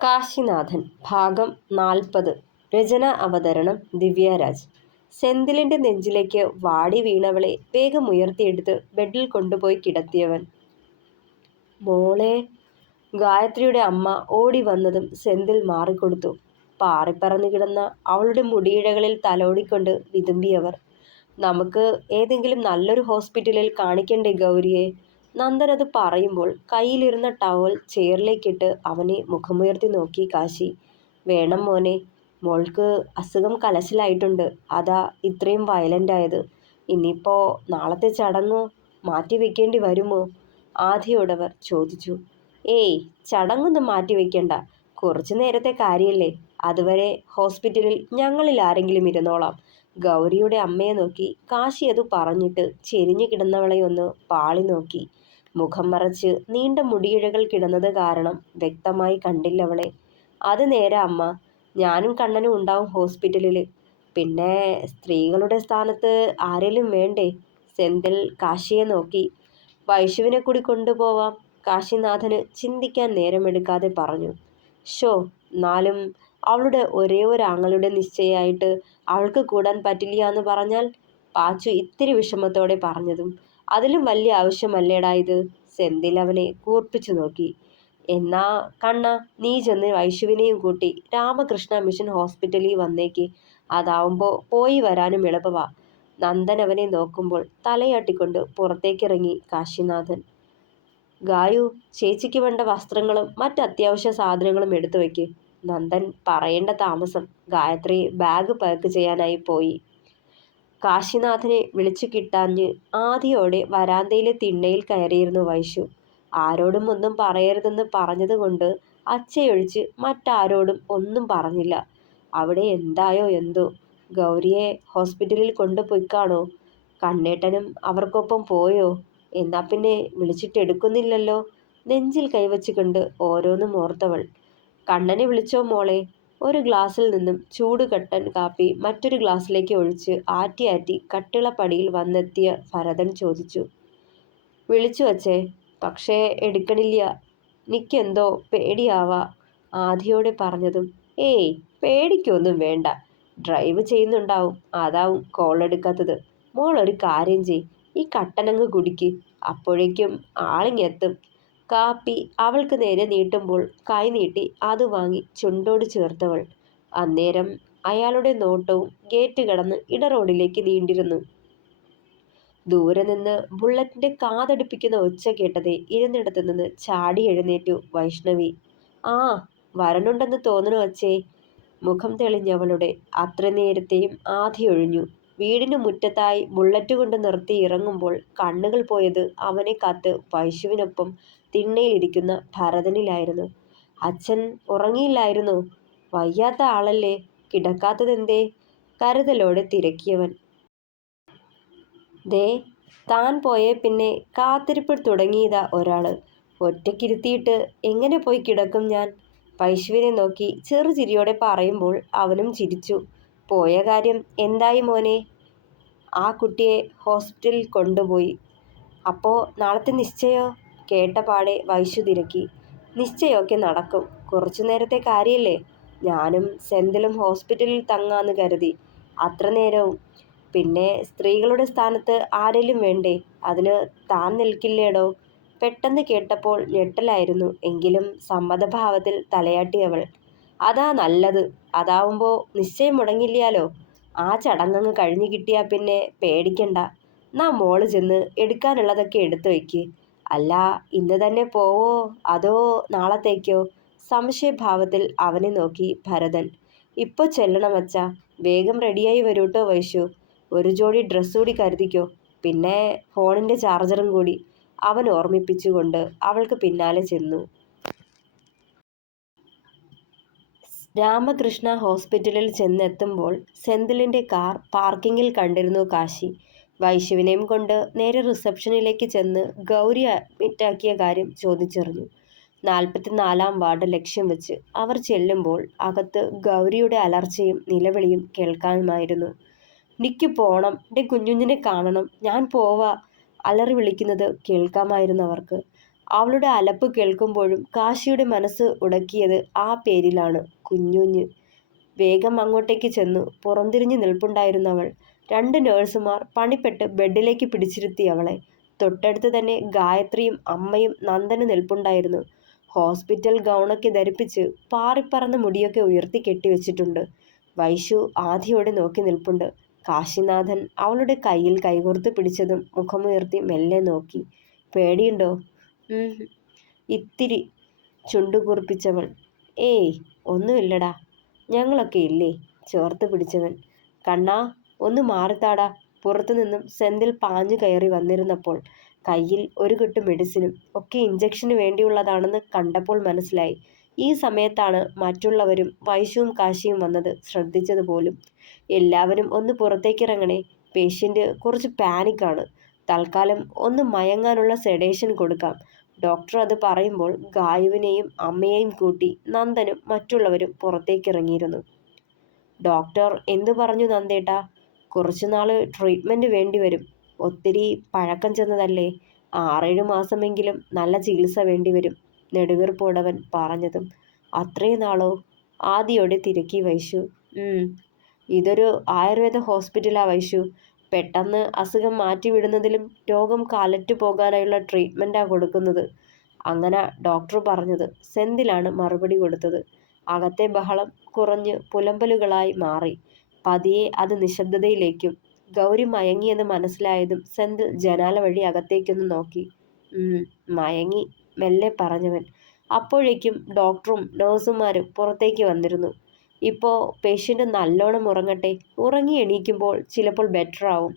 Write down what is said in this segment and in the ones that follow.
കാശിനാഥൻ ഭാഗം 40. രചന അവതരണം ദിവ്യരാജ്. സെന്തിലിന്റെ നെഞ്ചിലേക്ക് വാടി വീണവളെ വേഗം ഉയർത്തിയെടുത്ത് ബെഡിൽ കൊണ്ടുപോയി കിടത്തിയവൻ. മോളെ. ഗായത്രിയുടെ അമ്മ ഓടി വന്നതും സെന്തിൽ മാറിക്കൊടുത്തു. പാറിപ്പറന്നു കിടന്ന അവളുടെ മുടിയിഴകളിൽ തലോടിക്കൊണ്ട് വിതുമ്പിയവർ. നമുക്ക് ഏതെങ്കിലും നല്ലൊരു ഹോസ്പിറ്റലിൽ കാണിക്കണ്ടേ ഗൗരിയെ? നന്ദൻ അത് പറയുമ്പോൾ കയ്യിലിരുന്ന ടവൽ ചെയറിലേക്കിട്ട് അവനെ മുഖമുയർത്തി നോക്കി കാശി. വേണം മോനെ, മോൾക്ക് അസുഖം കലശലായിട്ടുണ്ട്, അതാ ഇത്രയും വയലൻ്റായത്. ഇനിയിപ്പോൾ നാളത്തെ ചടങ്ങോ മാറ്റി വെക്കേണ്ടി വരുമോ? ആദിയോടവർ ചോദിച്ചു. ഏയ്, ചടങ്ങൊന്നും മാറ്റി വെക്കണ്ട, കുറച്ചു നേരത്തെ കാര്യമല്ലേ, അതുവരെ ഹോസ്പിറ്റലിൽ ഞങ്ങളിൽ ആരെങ്കിലും ഇരുന്നോളാം. ഗൗരിയുടെ അമ്മയെ നോക്കി കാശി അത് പറഞ്ഞിട്ട് ചെരിഞ്ഞു കിടന്നവളെ ഒന്ന് പാളി നോക്കി. മുഖം മറച്ച് നീണ്ട മുടിയിഴകൾ കിടന്നത് കാരണം വ്യക്തമായി കണ്ടില്ലവളെ. അത് നേരെ അമ്മ, ഞാനും കണ്ണനും ഉണ്ടാവും ഹോസ്പിറ്റലിൽ. പിന്നെ സ്ത്രീകളുടെ സ്ഥാനത്ത് ആരെങ്കിലും വേണ്ടേ? സെന്തിൽ കാശിയെ നോക്കി. വൈശുവിനെ കൂടി കൊണ്ടുപോവാം, കാശിനാഥന് ചിന്തിക്കാൻ നേരമെടുക്കാതെ പറഞ്ഞു. ഷോ, എന്നാലും അവളുടെ ഒരേ ഒരാങ്ങളുടെ നിശ്ചയമായിട്ട് അവൾക്ക് കൂടാൻ പറ്റില്ല എന്ന് പറഞ്ഞാൽ? പാച്ചു ഇത്തിരി വിഷമത്തോടെ പറഞ്ഞതും. അതിലും വലിയ ആവശ്യമല്ലേടാ ഇത്? സെന്തിൽ അവനെ കൂർപ്പിച്ചു നോക്കി. എന്നാ കണ്ണ, നീ ചെന്ന് വൈശുവിനെയും കൂട്ടി രാമകൃഷ്ണ മിഷൻ ഹോസ്പിറ്റലിൽ വന്നേക്ക്, അതാവുമ്പോൾ പോയി വരാനും എളുപ്പവാ. നന്ദൻ അവനെ നോക്കുമ്പോൾ തലയാട്ടിക്കൊണ്ട് പുറത്തേക്കിറങ്ങി കാശിനാഥൻ. ഗായു, ചേച്ചിക്ക് വേണ്ട വസ്ത്രങ്ങളും മറ്റ് അത്യാവശ്യ സാധനങ്ങളും എടുത്തു വയ്ക്ക്. നന്ദൻ പറയേണ്ട താമസം ഗായത്രി ബാഗ് പാക്ക് ചെയ്യാനായി പോയി. കാശിനാഥനെ വിളിച്ചു കിട്ടാഞ്ഞ് ആദിയോടെ വരാന്തയിലെ തിണ്ണയിൽ കയറിയിരുന്നു വൈശു. ആരോടും ഒന്നും പറയരുതെന്ന് പറഞ്ഞതുകൊണ്ട് അച്ഛയൊഴിച്ച് മറ്റാരോടും ഒന്നും പറഞ്ഞില്ല. അവിടെ എന്തായോ എന്തോ. ഗൗരിയെ ഹോസ്പിറ്റലിൽ കൊണ്ടുപോയിക്കാണോ? കണ്ണേട്ടനും അവർക്കൊപ്പം പോയോ? എന്നാ പിന്നെ വിളിച്ചിട്ടെടുക്കുന്നില്ലല്ലോ. നെഞ്ചിൽ കൈവച്ച് കണ്ട് ഓരോന്നും ഓർത്തവൾ. കണ്ണനെ വിളിച്ചോ മോളെ? ഒരു ഗ്ലാസ്സിൽ നിന്നും ചൂട് കട്ടൻ കാപ്പി മറ്റൊരു ഗ്ലാസ്സിലേക്ക് ഒഴിച്ച് ആറ്റി കട്ടിളപ്പടിയിൽ വന്നെത്തിയ ഭരതൻ ചോദിച്ചു. വിളിച്ചു വച്ചേ, പക്ഷേ എടുക്കണില്ല, നിക്കെന്തോ പേടിയാവാ. ആദിയോടെ പറഞ്ഞതും. ഏയ്, പേടിക്കൊന്നും വേണ്ട, ഡ്രൈവ് ചെയ്യുന്നുണ്ടാവും, അതാവും കോൾ എടുക്കാത്തത്. മോൾ ഒരു കാര്യം ചെയ്, ഈ കട്ടനങ്ങ് കുടിക്ക്, അപ്പോഴേക്കും ആളിങ്ങെത്തും. കാപ്പി അവൾക്ക് നേരെ നീട്ടുമ്പോൾ കൈ നീട്ടി അത് വാങ്ങി ചുണ്ടോട് ചേർത്തവൾ. അന്നേരം അയാളുടെ നോട്ടവും ഗേറ്റ് കടന്ന് ഇടറോഡിലേക്ക് നീണ്ടിരുന്നു. ദൂരെ നിന്ന് ബുള്ളറ്റിന്റെ കാതടുപ്പിക്കുന്ന ഒച്ച കേട്ടതേ ഇരുന്നിടത്തു നിന്ന് ചാടി എഴുന്നേറ്റു വൈഷ്ണവി. ആ, വരണുണ്ടെന്ന് തോന്നണു അച്ഛേ. മുഖം തെളിഞ്ഞവളുടെ അത്ര നേരത്തെയും ആധിയൊഴിഞ്ഞു. വീടിനു മുറ്റത്തായി ബുള്ളറ്റ് കൊണ്ട് നിർത്തി ഇറങ്ങുമ്പോൾ കണ്ണുകൾ പോയത് അവനെ കാത്ത് വൈശുവിനൊപ്പം തിണ്ണയിലിരിക്കുന്ന ഭരതനിലായിരുന്നു. അച്ഛൻ ഉറങ്ങിയില്ലായിരുന്നോ? വയ്യാത്ത ആളല്ലേ, കിടക്കാത്തതെന്തേ? കരുതലോടെ തിരക്കിയവൻ. ദേ, താൻ പോയേ പിന്നെ കാത്തിരിപ്പ് തുടങ്ങിയതാ ഒരാള്. ഒറ്റയ്ക്കിരുത്തിയിട്ട് എങ്ങനെ പോയി കിടക്കും ഞാൻ? വൈശുവിനെ നോക്കി ചെറുചിരിയോടെ പറയുമ്പോൾ അവനും ചിരിച്ചു. പോയ കാര്യം എന്തായി മോനെ? ആ കുട്ടിയെ ഹോസ്പിറ്റലിൽ കൊണ്ടുപോയി. അപ്പോൾ നാളത്തെ നിശ്ചയോ? കേട്ട പാടെ വൈശു തിരക്കി. നിശ്ചയമൊക്കെ നടക്കും, കുറച്ചു നേരത്തെ കാര്യല്ലേ. ഞാനും സെന്തിലും ഹോസ്പിറ്റലിൽ തങ്ങാന്ന് കരുതി. അത്ര നേരവും. പിന്നെ സ്ത്രീകളുടെ സ്ഥാനത്ത് ആരെങ്കിലും വേണ്ടേ? അതിന് താൻ നിൽക്കില്ലേടോ? പെട്ടെന്ന് കേട്ടപ്പോൾ ഞെട്ടലായിരുന്നു, എങ്കിലും സമ്മതഭാവത്തിൽ തലയാട്ടിയവൾ. അതാ നല്ലത്, അതാവുമ്പോൾ നിശ്ചയം മുടങ്ങില്ലാലോ. ആ ചടങ്ങങ്ങ് കഴിഞ്ഞു കിട്ടിയാ പിന്നെ പേടിക്കണ്ട. നാ മോള് ചെന്ന് എടുക്കാനുള്ളതൊക്കെ എടുത്തു വയ്ക്ക്. അല്ല, ഇന്ന് തന്നെ പോവോ അതോ നാളത്തേക്കോ? സംശയഭാവത്തിൽ അവനെ നോക്കി ഭരതൻ. ഇപ്പോൾ ചെല്ലണം അച്ഛാ, വേഗം റെഡിയായി വരൂട്ടോ വൈശു. ഒരു ജോഡി ഡ്രസ്സ് കൂടി കരുതിക്കോ, പിന്നെ ഫോണിൻ്റെ ചാർജറും കൂടി, അവൻ ഓർമ്മിപ്പിച്ചുകൊണ്ട് അവൾക്ക് പിന്നാലെ ചെന്നു. രാമകൃഷ്ണ ഹോസ്പിറ്റലിൽ ചെന്നെത്തുമ്പോൾ സെന്തിലിൻ്റെ കാർ പാർക്കിങ്ങിൽ കണ്ടിരുന്നു കാശി. വൈശുവിനെയും കൊണ്ട് നേരെ റിസപ്ഷനിലേക്ക് ചെന്ന് ഗൗരി അഡ്മിറ്റാക്കിയ കാര്യം ചോദിച്ചറിഞ്ഞു. 44-ാം വാർഡ് ലക്ഷ്യം വെച്ച് അവർ ചെല്ലുമ്പോൾ അകത്ത് ഗൗരിയുടെ അലർച്ചയും നിലവിളിയും കേൾക്കാമായിരുന്നു. എനിക്ക് പോണം, എൻ്റെ കുഞ്ഞുഞ്ഞിനെ കാണണം, ഞാൻ പോവാ, അലറി വിളിക്കുന്നത് കേൾക്കാമായിരുന്നു അവർക്ക്. അവളുടെ അലപ്പ് കേൾക്കുമ്പോഴും കാശിയുടെ മനസ്സ് ഉടക്കിയത് ആ പേരിലാണ്, കുഞ്ഞുഞ്ഞ്. വേഗം അങ്ങോട്ടേക്ക് ചെന്നു. പുറംതിരിഞ്ഞു നിൽപ്പുണ്ടായിരുന്നവൾ. 2 നഴ്സുമാർ പണിപ്പെട്ട് ബെഡിലേക്ക് പിടിച്ചിരുത്തി അവളെ. തൊട്ടടുത്ത് തന്നെ ഗായത്രിയും അമ്മയും നന്ദന് നിൽപ്പുണ്ടായിരുന്നു. ഹോസ്പിറ്റൽ ഗൗണൊക്കെ ധരിപ്പിച്ച് പാറിപ്പറന്ന മുടിയൊക്കെ ഉയർത്തി കെട്ടിവെച്ചിട്ടുണ്ട്. വൈശു ആധിയോടെ നോക്കി നിൽപ്പുണ്ട്. കാശിനാഥൻ അവളുടെ കയ്യിൽ കൈകോർത്ത് പിടിച്ചതും മുഖമുയർത്തി മെല്ലെ നോക്കി. പേടിയുണ്ടോ? ഇത്തിരി, ചുണ്ടുകൂർപ്പിച്ചവൾ. ഏയ്, ഒന്നുമില്ലടാ. ഞങ്ങളൊക്കെ ഇല്ലേ? ചേർത്ത് പിടിച്ചവൻ. കണ്ണാ, ഒന്ന് മാറിത്താടാ. പുറത്തുനിന്നും സെന്തിൽ പാഞ്ഞു കയറി വന്നിരുന്നപ്പോൾ കയ്യിൽ ഒരു കെട്ട് മെഡിസിനും ഒക്കെ ഇഞ്ചക്ഷന് വേണ്ടിയുള്ളതാണെന്ന് കണ്ടപ്പോൾ മനസ്സിലായി. ഈ സമയത്താണ് മറ്റുള്ളവരും വൈശുവും കാശിയും വന്നത് ശ്രദ്ധിച്ചത് പോലും. എല്ലാവരും ഒന്ന് പുറത്തേക്കിറങ്ങണേ, പേഷ്യൻ്റ് കുറച്ച് പാനിക്കാണ്. തൽക്കാലം ഒന്ന് മയങ്ങാനുള്ള സെഡേഷൻ കൊടുക്കാം. ഡോക്ടർ അത് പറയുമ്പോൾ ഗായുവിനെയും അമ്മയെയും കൂട്ടി നന്ദനും മറ്റുള്ളവരും പുറത്തേക്കിറങ്ങിയിരുന്നു. ഡോക്ടർ എന്തു പറഞ്ഞു നന്ദേട്ടാ? കുറച്ചുനാൾ ട്രീറ്റ്മെൻറ്റ് വേണ്ടിവരും. ഒത്തിരി പഴക്കം ചെന്നതല്ലേ. 6-7 മാസമെങ്കിലും നല്ല ചികിത്സ വേണ്ടിവരും. നെടുവീർപ്പോടവൻ പറഞ്ഞതും. അത്രയും നാളോ? ആദിയോടെ തിരക്കി വൈശു. ഇതൊരു ആയുർവേദ ഹോസ്പിറ്റലാ വൈശു. പെട്ടെന്ന് അസുഖം മാറ്റിവിടുന്നതിലും രോഗം കാലറ്റു പോകാനായുള്ള ട്രീറ്റ്മെൻറ്റാ കൊടുക്കുന്നത്. അങ്ങനെ ഡോക്ടർ പറഞ്ഞത്. സെന്തിലാണ് മറുപടി കൊടുത്തത്. അകത്തെ ബഹളം കുറഞ്ഞ് പുലമ്പലുകളായി മാറി. പതിയെ അത് നിശബ്ദതയിലേക്കും. ഗൗരി മയങ്ങിയെന്ന് മനസ്സിലായതും സെന്തിൽ ജനാല വഴി അകത്തേക്കൊന്ന് നോക്കി. മയങ്ങി, മെല്ലെ പറഞ്ഞവൻ. അപ്പോഴേക്കും ഡോക്ടറും നഴ്സുമാരും പുറത്തേക്ക് വന്നിരുന്നു. ഇപ്പോൾ പേഷ്യൻ്റ് നല്ലോണം ഉറങ്ങട്ടെ. ഉറങ്ങി എണീക്കുമ്പോൾ ചിലപ്പോൾ ബെറ്റർ ആവും.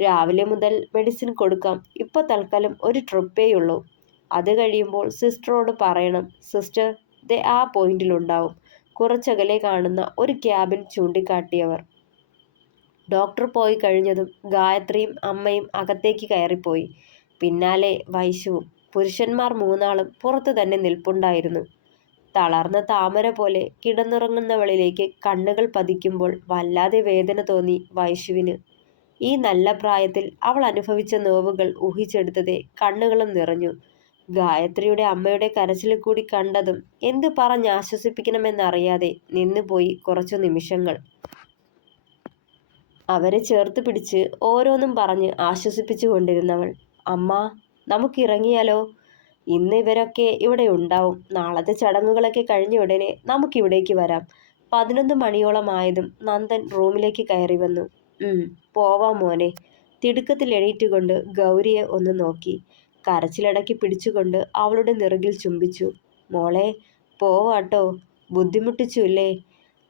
രാവിലെ മുതൽ മെഡിസിൻ കൊടുക്കാം. ഇപ്പോൾ തൽക്കാലം ഒരു ട്രിപ്പേയുള്ളൂ. അത് കഴിയുമ്പോൾ സിസ്റ്ററോട് പറയണം. സിസ്റ്റർ ദേ ആ പോയിന്റിലുണ്ടാവും. കുറച്ചകലെ കാണുന്ന ഒരു ക്യാബിൻ ചൂണ്ടിക്കാട്ടിയവർ. ഡോക്ടർ പോയി കഴിഞ്ഞതും ഗായത്രിയും അമ്മയും അകത്തേക്ക് കയറിപ്പോയി. പിന്നാലെ വൈശുവും. പുരുഷന്മാർ 3 പുറത്തു തന്നെ നിൽപ്പുണ്ടായിരുന്നു. തളർന്ന താമര പോലെ കിടന്നുറങ്ങുന്നവളിലേക്ക് കണ്ണുകൾ പതിക്കുമ്പോൾ വല്ലാതെ വേദന തോന്നി വൈശുവിന്. ഈ നല്ല പ്രായത്തിൽ അവൾ അനുഭവിച്ച നോവുകൾ ഊഹിച്ചെടുത്തതേ കണ്ണുകളും നിറഞ്ഞു. ഗായത്രിയുടെ അമ്മയുടെ കരച്ചിൽ കൂടി കണ്ടതും എന്ത് പറഞ്ഞ് ആശ്വസിപ്പിക്കണമെന്നറിയാതെ നിന്നുപോയി കുറച്ചു നിമിഷങ്ങൾ. അവരെ ചേർത്ത് പിടിച്ച് ഓരോന്നും പറഞ്ഞ് ആശ്വസിപ്പിച്ചു കൊണ്ടിരുന്നവൾ. അമ്മ, നമുക്കിറങ്ങിയാലോ? ഇന്ന് ഇവരൊക്കെ ഇവിടെ ഉണ്ടാവും. നാളത്തെ ചടങ്ങുകളൊക്കെ കഴിഞ്ഞ ഉടനെ നമുക്കിവിടേക്ക് വരാം. 11 മണിയോളമായതും നന്ദൻ റൂമിലേക്ക് കയറി വന്നു. പോവാം മോനെ. തിടുക്കത്തിൽ എണീറ്റുകൊണ്ട് ഗൗരിയെ ഒന്ന് നോക്കി. കരച്ചിലടക്കി പിടിച്ചുകൊണ്ട് അവളുടെ നെറുകിൽ ചുംബിച്ചു. മോളെ, പോവാട്ടോ. ബുദ്ധിമുട്ടിച്ചു ഇല്ലേ?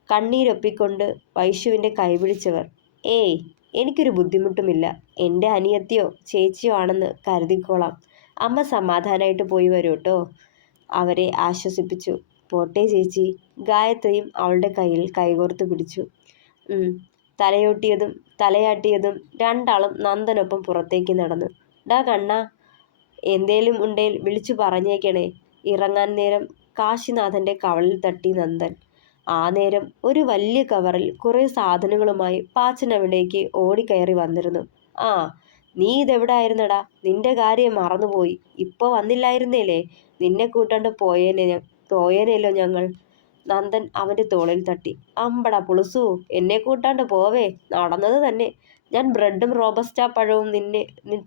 കണ്ണീരൊപ്പിക്കൊണ്ട് വൈശുവിൻ്റെ കൈപിടിച്ചവർ. ഏയ്, എനിക്കൊരു ബുദ്ധിമുട്ടുമില്ല. എൻ്റെ അനിയത്തിയോ ചേച്ചിയോ ആണെന്ന് കരുതിക്കോളാം. അമ്മ സമാധാനമായിട്ട് പോയി വരൂട്ടോ. അവരെ ആശ്വസിപ്പിച്ചു. പോട്ടെ ചേച്ചി. ഗായത്രിയും അവളുടെ കയ്യിൽ കൈകോർത്ത് പിടിച്ചു. തലയാട്ടിയതും 2 നന്ദനൊപ്പം പുറത്തേക്ക് നടന്നു. ഡാ കണ്ണാ, എന്തേലും ഉണ്ടേൽ വിളിച്ചു പറഞ്ഞേക്കണേ. ഇറങ്ങാൻ നേരം കാശിനാഥൻ്റെ കവളിൽ തട്ടി നന്ദൻ. ആ നേരം ഒരു വലിയ കവറിൽ കുറേ സാധനങ്ങളുമായി പാച്ചൻ അവിടേക്ക് ഓടിക്കയറി വന്നിരുന്നു. ആ, നീ ഇതെവിടായിരുന്നടാ? നിന്റെ കാര്യം മറന്നുപോയി. ഇപ്പോൾ വന്നില്ലായിരുന്നേലേ നിന്നെ കൂട്ടാണ്ട് പോയേനല്ലോ ഞങ്ങൾ. നന്ദൻ അവൻ്റെ തോളിൽ തട്ടി. അമ്പടാ പുളുസു, എന്നെ കൂട്ടാണ്ട് പോവേ. നടന്നത് തന്നെ. ഞാൻ ബ്രെഡും റോബസ്റ്റ പഴവും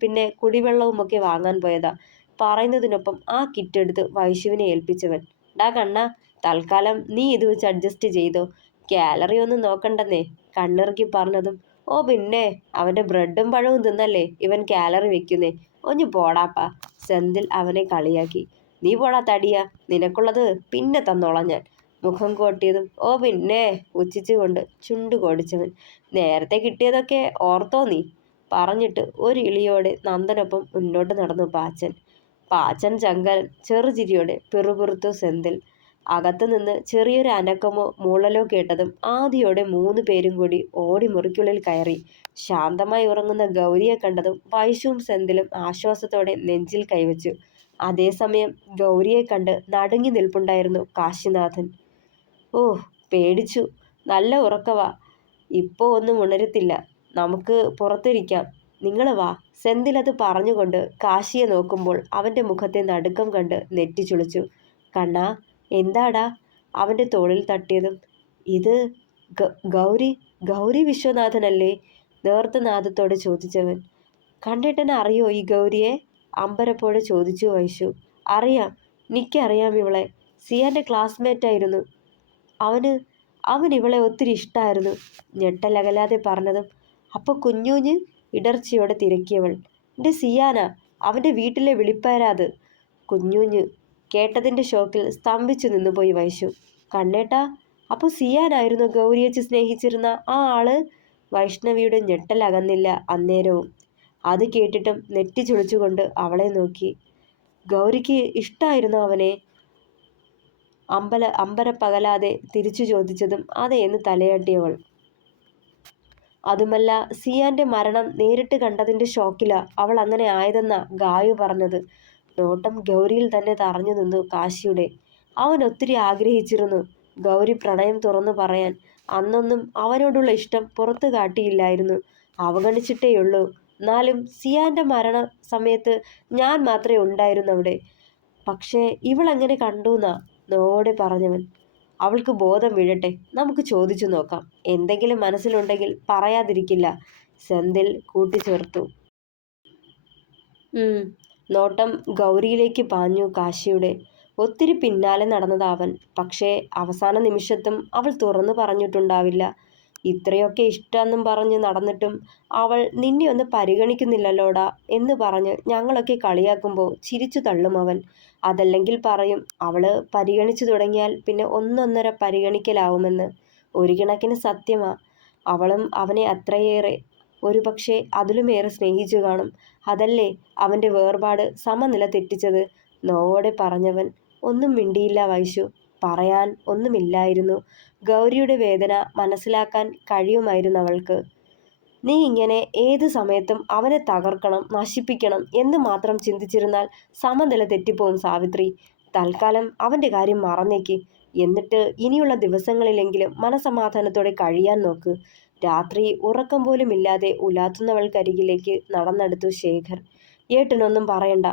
പിന്നെ കുടിവെള്ളവുമൊക്കെ വാങ്ങാൻ പോയതാ. പറയുന്നതിനൊപ്പം ആ കിറ്റെടുത്ത് വൈശുവിനെ ഏൽപ്പിച്ചവൻ. ഡാ കണ്ണാ, തൽക്കാലം നീ ഇത് വെച്ച് അഡ്ജസ്റ്റ് ചെയ്തോ. കാലറി ഒന്നും നോക്കണ്ടെന്നേ. കണ്ണിറുക്കി പറഞ്ഞതും. ഓ പിന്നെ, അവൻ്റെ ബ്രെഡും പഴവും തിന്നല്ലേ ഇവൻ കാലറി വെക്കുന്നേ. ഒഞ്ഞു പോടാപ്പാ. സെന്തിൽ അവനെ കളിയാക്കി. നീ പോടാ തടിയാ. നിനക്കുള്ളത് പിന്നെ തന്നോളാം ഞാൻ. മുഖം കോട്ടിയതും. ഓ പിന്നെ, ഉച്ചിച്ചുകൊണ്ട് ചുണ്ടു കോടിച്ചവൻ. നേരത്തെ കിട്ടിയതൊക്കെ ഓർത്തോ നീ? പറഞ്ഞിട്ട് ഒരു ഇളിയോടെ നന്ദനൊപ്പം മുന്നോട്ട് നടന്നു പാച്ചൻ ചങ്കരൻ ചെറുചിരിയോടെ പിറുപിറുത്തു സെന്തിൽ. അകത്തുനിന്ന് ചെറിയൊരു അനക്കമോ മൂളലോ കേട്ടതും ആദിയോടെ 3 പേരും കൂടി ഓടി മുറിക്കുള്ളിൽ കയറി. ശാന്തമായി ഉറങ്ങുന്ന ഗൗരിയെ കണ്ടതും വൈശുവും സെന്തിലും ആശ്വാസത്തോടെ നെഞ്ചിൽ കൈവച്ചു. അതേസമയം ഗൗരിയെ കണ്ട് നടുങ്ങി നിൽപ്പുണ്ടായിരുന്നു കാശിനാഥൻ. ഓ, പേടിച്ചു. നല്ല ഉറക്കവാ. ഇപ്പോൾ ഒന്നും ഉണരത്തില്ല. നമുക്ക് പുറത്തിരിക്കാം. നിങ്ങൾ വാ. സെന്തിൽ അത് പറഞ്ഞുകൊണ്ട് കാശിയെ നോക്കുമ്പോൾ അവൻ്റെ മുഖത്തെ നടുക്കം കണ്ട് നെറ്റി ചുളിച്ചു. കണ്ണാ, എന്താടാ? അവൻ്റെ തോളിൽ തട്ടിയതും. ഇത് ഗൗരി ഗൗരി വിശ്വനാഥനല്ലേ? നേർത്ത നാദത്തോടെ ചോദിച്ചവൻ. കണ്ടേട്ടനെ അറിയോ ഈ ഗൗരിയെ? അമ്പരപ്പോടെ ചോദിച്ചു വൈശു. അറിയാം, എനിക്കറിയാം ഇവളെ. സിയാൻ്റെ ക്ലാസ്മേറ്റായിരുന്നു. അവന് അവൻ ഇവളെ ഒത്തിരി ഇഷ്ടമായിരുന്നു. ഞെട്ടലകലാതെ പറഞ്ഞതും. അപ്പോൾ കുഞ്ഞൂഞ്ഞ്? ഇടർച്ചയോടെ തിരക്കിയവൾ. എൻ്റെ സിയാന, അവൻ്റെ വീട്ടിലെ വിളിപ്പേരാത്. കുഞ്ഞൂഞ്ഞ് കേട്ടതിൻ്റെ ഷോക്കിൽ സ്തംഭിച്ചു നിന്നുപോയി വൈശു. കണ്ണേട്ടാ, അപ്പോൾ സിയാനായിരുന്നു ഗൗരിയേച്ചി സ്നേഹിച്ചിരുന്ന ആ ആള്? വൈഷ്ണവിയുടെ ഞെട്ടലകന്നില്ല അന്നേരവും. അത് കേട്ടിട്ടും നെറ്റി ചുളിച്ചുകൊണ്ട് അവളെ നോക്കി. ഗൗരിക്ക് ഇഷ്ടമായിരുന്നു അവനെ? അമ്പരപ്പകലാതെ തിരിച്ചു ചോദിച്ചതും അതേന്ന് തലയാട്ടിയവൾ. അതുമല്ല, സിയാന്റെ മരണം നേരിട്ട് കണ്ടതിൻ്റെ ഷോക്കില അവൾ അങ്ങനെ ആയതെന്ന ഗായു പറഞ്ഞത്. നോട്ടം ഗൗരിയിൽ തന്നെ തറഞ്ഞു നിന്നു കാശിയുടെ. അവൻ ഒത്തിരി ആഗ്രഹിച്ചിരുന്നു ഗൗരി പ്രണയം തുറന്നു പറയാൻ. അന്നൊന്നും അവനോടുള്ള ഇഷ്ടം പുറത്തു കാട്ടിയില്ലായിരുന്നു, അവഗണിച്ചിട്ടേയുള്ളൂ. എന്നാലും സിയാന്റെ മരണ സമയത്ത് ഞാൻ മാത്രമേ ഉണ്ടായിരുന്നവിടെ. പക്ഷേ ഇവളെങ്ങനെ കണ്ടുന്നാ നോടെ പറഞ്ഞവൻ. അവൾക്ക് ബോധം വീഴട്ടെ, നമുക്ക് ചോദിച്ചു നോക്കാം. എന്തെങ്കിലും മനസ്സിലുണ്ടെങ്കിൽ പറയാതിരിക്കില്ല, സെന്തിൽ കൂട്ടിച്ചേർത്തു. നോട്ടം ഗൗരിയിലേക്ക് പാഞ്ഞു കാശിയുടെ. ഒത്തിരി പിന്നാലെ നടന്നതാവൻ. പക്ഷേ അവസാന നിമിഷത്തും അവൾ തുറന്നു പറഞ്ഞിട്ടുണ്ടാവില്ല. ഇത്രയൊക്കെ ഇഷ്ടമെന്നും പറഞ്ഞ് നടന്നിട്ടും അവൾ നിന്നെ ഒന്ന് പരിഗണിക്കുന്നില്ലല്ലോടാ എന്ന് പറഞ്ഞ് ഞങ്ങളൊക്കെ കളിയാക്കുമ്പോൾ ചിരിച്ചു തള്ളും അവൻ. അതല്ലെങ്കിൽ പറയും അവള് പരിഗണിച്ചു തുടങ്ങിയാൽ പിന്നെ ഒന്നൊന്നര പരിഗണിക്കലാവുമെന്ന്. ഒരു കണക്കിന് സത്യമാ. അവളും അവനെ അത്രയേറെ, ഒരുപക്ഷെ അതിലുമേറെ സ്നേഹിച്ചു കാണും. അതല്ലേ അവൻ്റെ വേർപാട് സമനില തെറ്റിച്ചത്? നോവോടെ പറഞ്ഞവൻ. ഒന്നും മിണ്ടിയില്ല വൈശു. പറയാൻ ഒന്നുമില്ലായിരുന്നു. ഗൗരിയുടെ വേദന മനസ്സിലാക്കാൻ കഴിയുമായിരുന്നു അവൾക്ക്. നീ ഇങ്ങനെ ഏത് സമയത്തും അവനെ തകർക്കണം, നശിപ്പിക്കണം എന്ന് മാത്രം ചിന്തിച്ചിരുന്നാൽ സമനില തെറ്റിപ്പോവും സാവിത്രി. തൽക്കാലം അവൻ്റെ കാര്യം മറന്നേക്ക്. എന്നിട്ട് ഇനിയുള്ള ദിവസങ്ങളിലെങ്കിലും മനസമാധാനത്തോടെ കഴിയാൻ നോക്ക്. രാത്രി ഉറക്കം പോലും ഇല്ലാതെ ഉലാത്തുന്നവൾക്കരികിലേക്ക് നടന്നെടുത്തു ശേഖർ. ഏട്ടനൊന്നും പറയണ്ട.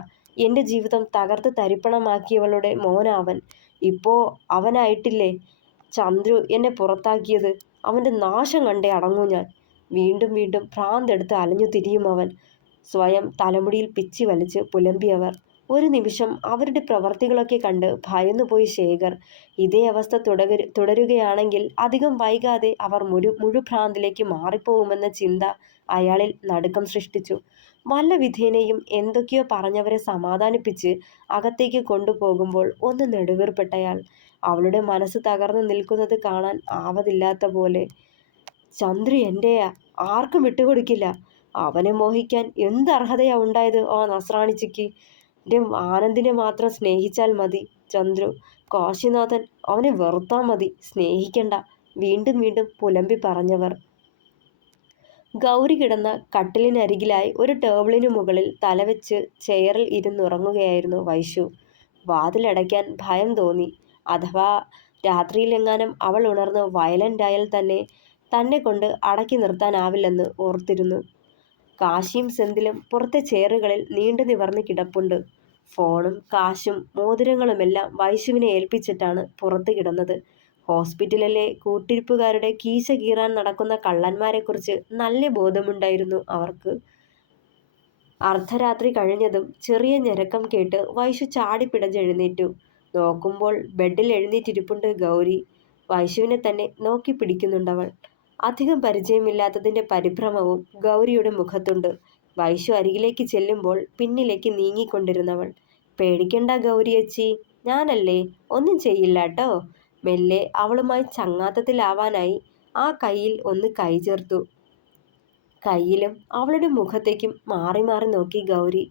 എൻ്റെ ജീവിതം തകർത്ത് തരിപ്പണമാക്കിയവളുടെ മോനാവൻ. ഇപ്പോൾ അവനായിട്ടില്ലേ ചന്ദ്രു എന്നെ പുറത്താക്കിയത്. അവൻ്റെ നാശം കണ്ടേ അടങ്ങൂ ഞാൻ. വീണ്ടും വീണ്ടും ഭ്രാന്തെടുത്ത് അലഞ്ഞു തിരിയും അവൻ. സ്വയം തലമുടിയിൽ പിച്ചി വലിച്ച് പുലമ്പിയവർ. ഒരു നിമിഷം അവരുടെ പ്രവർത്തികളൊക്കെ കണ്ട് ഭയന്നുപോയി ശേഖർ. ഇതേ അവസ്ഥ തുടരുകയാണെങ്കിൽ അധികം വൈകാതെ അവർ മുഴുഭ്രാന്തിലേക്ക് മാറിപ്പോവുമെന്ന ചിന്ത അയാളിൽ നടുക്കം സൃഷ്ടിച്ചു. വല്ല വിധേനയും എന്തൊക്കെയോ പറഞ്ഞവരെ സമാധാനിപ്പിച്ച് അകത്തേക്ക് കൊണ്ടുപോകുമ്പോൾ ഒന്ന് നെടുവീർപ്പെട്ടയാൾ. അവളുടെ മനസ്സ് തകർന്നു നിൽക്കുന്നത് കാണാൻ ആവതില്ലാത്ത പോലെ. ചന്ദ്രു എൻ്റെയാ, ആർക്കും വിട്ടുകൊടുക്കില്ല. അവനെ മോഹിക്കാൻ എന്ത് അർഹതയാ ഉണ്ടായത് ആ നസ്രാണിച്ചിക്ക്? എൻ്റെ ആനന്ദിനെ മാത്രം സ്നേഹിച്ചാൽ മതി ചന്ദ്രു. കാശിനാഥൻ അവനെ വെറുത്താൽ മതി, സ്നേഹിക്കണ്ട. വീണ്ടും വീണ്ടും പുലമ്പി പറഞ്ഞവർ. ഗൗരി കിടന്ന കട്ടിലിനരികിലായി ഒരു ടേബിളിനു മുകളിൽ തലവെച്ച് ചെയറിൽ ഇരുന്നുറങ്ങുകയായിരുന്നു വൈശു. വാതിലടയ്ക്കാൻ ഭയം തോന്നി. അഥവാ രാത്രിയിലെങ്ങാനും അവൾ ഉണർന്ന് വയലൻ്റായാൽ തന്നെ കൊണ്ട് അടക്കി നിർത്താനാവില്ലെന്ന് ഓർത്തിരുന്നു. കാശിയും സെന്തിലും പുറത്തെ ചെയറുകളിൽ നീണ്ടു നിവർന്ന് കിടപ്പുണ്ട്. ഫോണും കാശും മോതിരങ്ങളുമെല്ലാം വൈശുവിനെ ഏൽപ്പിച്ചിട്ടാണ് പുറത്ത് കിടന്നത്. ഹോസ്പിറ്റലിലെ കൂട്ടിരിപ്പുകാരുടെ കീശ കീറാൻ നടക്കുന്ന കള്ളന്മാരെക്കുറിച്ച് നല്ല ബോധമുണ്ടായിരുന്നു അവർക്ക്. അർദ്ധരാത്രി കഴിഞ്ഞതും ചെറിയ ഞരക്കം കേട്ട് വൈശു ചാടിപ്പിടഞ്ഞെഴുന്നേറ്റു. നോക്കുമ്പോൾ ബെഡിൽ എഴുന്നേറ്റിരിപ്പുണ്ട് ഗൗരി. വൈശുവിനെ തന്നെ നോക്കി പിടിക്കുന്നുണ്ടവൾ. അധികം പരിചയമില്ലാത്തതിൻ്റെ പരിഭ്രമവും ഗൗരിയുടെ മുഖത്തുണ്ട്. വൈശു അരികിലേക്ക് ചെല്ലുമ്പോൾ പിന്നിലേക്ക് നീങ്ങിക്കൊണ്ടിരുന്നവൾ. പേടിക്കണ്ട ഗൗരിയച്ചി, ഞാനല്ലേ, ഒന്നും ചെയ്യില്ല കേട്ടോ. മെല്ലെ അവളുമായി ചങ്ങാത്തത്തിലാവാനായി ആ കയ്യിൽ ഒന്ന് കൈ ചേർത്തു. കയ്യിലും അവളുടെ മുഖത്തേക്കും മാറി മാറി നോക്കി ഗൗരി.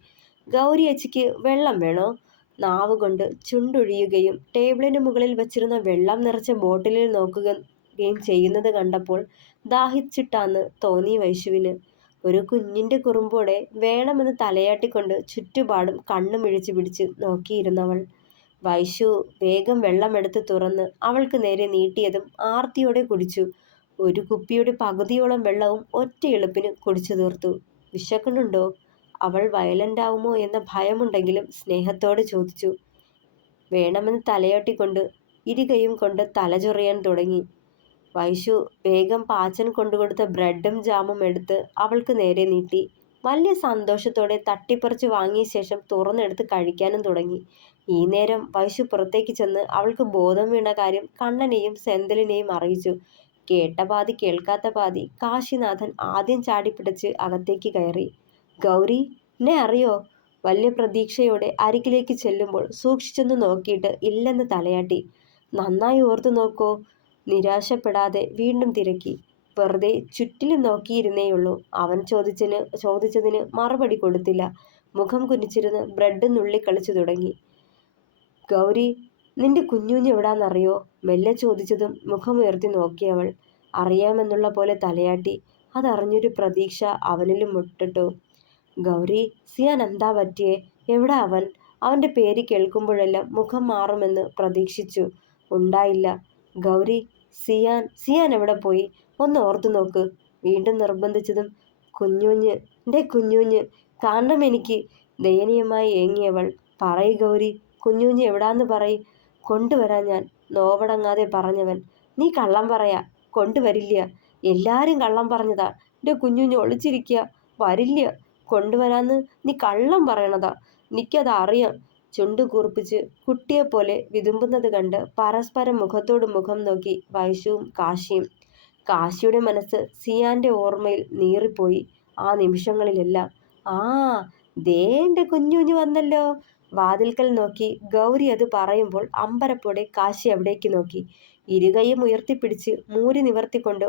ഗൗരിയച്ചിക്ക് വെള്ളം വേണോ? നാവുകൊണ്ട് ചുണ്ടൊഴിയുകയും ടേബിളിന് മുകളിൽ വച്ചിരുന്ന വെള്ളം നിറച്ച ബോട്ടിലിൽ നോക്കുകയും ചെയ്യുന്നത് കണ്ടപ്പോൾ ദാഹിച്ചിട്ടാന്ന് തോന്നി വൈശുവിന്. ഒരു കുഞ്ഞിൻ്റെ കുറുമ്പോടെ വേണമെന്ന് തലയാട്ടിക്കൊണ്ട് ചുറ്റുപാടും കണ്ണും ഇഴിച്ചു പിടിച്ച് നോക്കിയിരുന്നവൾ. വൈശു വേഗം വെള്ളമെടുത്ത് തുറന്ന് അവൾക്ക് നേരെ നീട്ടിയതും ആർത്തിയോടെ കുടിച്ചു. ഒരു കുപ്പിയുടെ പകുതിയോളം വെള്ളവും ഒറ്റ എളുപ്പിന് കുടിച്ചു തീർത്തു. വിശക്കുന്നുണ്ടോ? അവൾ വയലൻ്റ് ആവുമോ എന്ന ഭയമുണ്ടെങ്കിലും സ്നേഹത്തോടെ ചോദിച്ചു. വേണമെന്ന് തലയാട്ടിക്കൊണ്ട് ഇരുകൈയും കൊണ്ട് തലചൊറിയാൻ തുടങ്ങി. വൈശു വേഗം പാച്ചൻ കൊണ്ടുകൊടുത്ത ബ്രെഡും ജാമും എടുത്ത് അവൾക്ക് നേരെ നീട്ടി. വലിയ സന്തോഷത്തോടെ തട്ടിപ്പറിച്ച് വാങ്ങിയ ശേഷം തുറന്നെടുത്ത് കഴിക്കാനും തുടങ്ങി. ഈ നേരം വൈശു പുറത്തേക്ക് ചെന്ന് അവൾക്ക് ബോധം വീണ കാര്യം കണ്ണനെയും സെന്തിലിനെയും അറിയിച്ചു. കേട്ട പാതി കേൾക്കാത്ത പാതി കാശിനാഥൻ ആദ്യം ചാടിപ്പിടിച്ച് അകത്തേക്ക് കയറി. ഗൗരി, എന്നെ അറിയോ? വലിയ പ്രതീക്ഷയോടെ അരികിലേക്ക് ചെല്ലുമ്പോൾ സൂക്ഷിച്ചൊന്ന് നോക്കിയിട്ട് ഇല്ലെന്ന് തലയാട്ടി. നന്നായി ഓർത്തു നോക്കോ? നിരാശപ്പെടാതെ വീണ്ടും തിരക്കി. വെറുതെ ചുറ്റിലും നോക്കിയിരുന്നേയുള്ളൂ. അവൻ ചോദിച്ചതിന് മറുപടി കൊടുത്തില്ല. മുഖം കുനിച്ചിരുന്ന് ബ്രെഡ് നുള്ളിക്കളിച്ചു തുടങ്ങി. ഗൗരി, നിന്റെ കുഞ്ഞുഞ്ഞ് എവിടാന്നറിയോ? മെല്ലെ ചോദിച്ചതും മുഖമുയർത്തി നോക്കിയവൾ. അറിയാമെന്നുള്ള പോലെ തലയാട്ടി. അതറിഞ്ഞൊരു പ്രതീക്ഷ അവനിലും മുട്ടിട്ടു. ഗൗരി, സിയാൻ എന്താ പറ്റിയേ? എവിടാ അവൻ? അവൻ്റെ പേര് കേൾക്കുമ്പോഴെല്ലാം മുഖം മാറുമെന്ന് പ്രതീക്ഷിച്ചു. ഉണ്ടായില്ല. ഗൗരി, സിയാൻ എവിടെ പോയി? ഒന്ന് ഓർത്തു നോക്ക്. വീണ്ടും നിർബന്ധിച്ചതും കുഞ്ഞുഞ്ഞ്, എൻ്റെ കുഞ്ഞുഞ്ഞ് കാണണം എനിക്ക്. ദയനീയമായി ഏങ്ങിയവൾ. പറയ് ഗൗരി, കുഞ്ഞുഞ്ഞ് എവിടാന്ന് പറയ്. കൊണ്ടുവരാൻ ഞാൻ, നോവടങ്ങാതെ പറഞ്ഞവൻ. നീ കള്ളം പറയാ. കൊണ്ടുവരില്ല. എല്ലാരും കള്ളം പറഞ്ഞതാ. എൻ്റെ കുഞ്ഞുഞ്ഞ് ഒളിച്ചിരിക്കുക. വരില്ല. കൊണ്ടുവരാന്ന് നീ കള്ളം പറയണതാ. എനിക്കത് അറിയാം. ചുണ്ടു കൂർപ്പിച്ച് കുട്ടിയെപ്പോലെ വിതുമ്പുന്നത് കണ്ട് പരസ്പരം മുഖത്തോട് മുഖം നോക്കി വൈശുവും കാശിയും. കാശിയുടെ മനസ്സ് സിയാന്റെ ഓർമ്മയിൽ നീറിപ്പോയി ആ നിമിഷങ്ങളിലെല്ലാം. ആ, ദേ എൻ്റെ കുഞ്ഞുഞ്ഞു വന്നല്ലോ. വാതിൽക്കൽ നോക്കി ഗൗരി അത് പറയുമ്പോൾ അമ്പരപ്പോടെ കാശി അവിടേക്ക് നോക്കി. ഇരുകൈയും ഉയർത്തിപ്പിടിച്ച് മൂരി നിവർത്തിക്കൊണ്ട്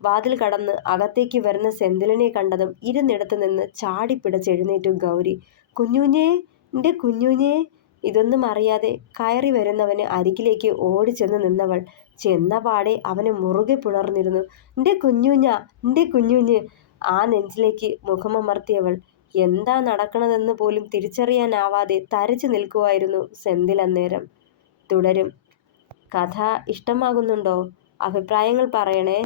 വാതിൽ കടന്ന് അകത്തേക്ക് വരുന്ന സെന്തിലിനെ കണ്ടതും ഇരുന്നിടത്ത് നിന്ന് ചാടിപ്പിടച്ചെഴുന്നേറ്റു ഗൗരി. കുഞ്ഞുഞ്ഞേ, എൻ്റെ കുഞ്ഞുഞ്ഞേ. ഇതൊന്നും അറിയാതെ കയറി വരുന്നവന് അരികിലേക്ക് ഓടിച്ചെന്ന് നിന്നവൾ ചെന്ന പാടെ അവനെ മുറുകെ പുണർന്നിരുന്നു. എൻ്റെ കുഞ്ഞുഞ്ഞാ, എൻ്റെ കുഞ്ഞുഞ്ഞ്. ആ നെഞ്ചിലേക്ക് മുഖമമർത്തിയവൾ. എന്താ നടക്കണതെന്ന് പോലും തിരിച്ചറിയാനാവാതെ തരിച്ചു നിൽക്കുമായിരുന്നു സെന്തിൽ അന്നേരം. തുടരും. കഥ ഇഷ്ടമാകുന്നുണ്ടോ? അഭിപ്രായങ്ങൾ പറയണേ.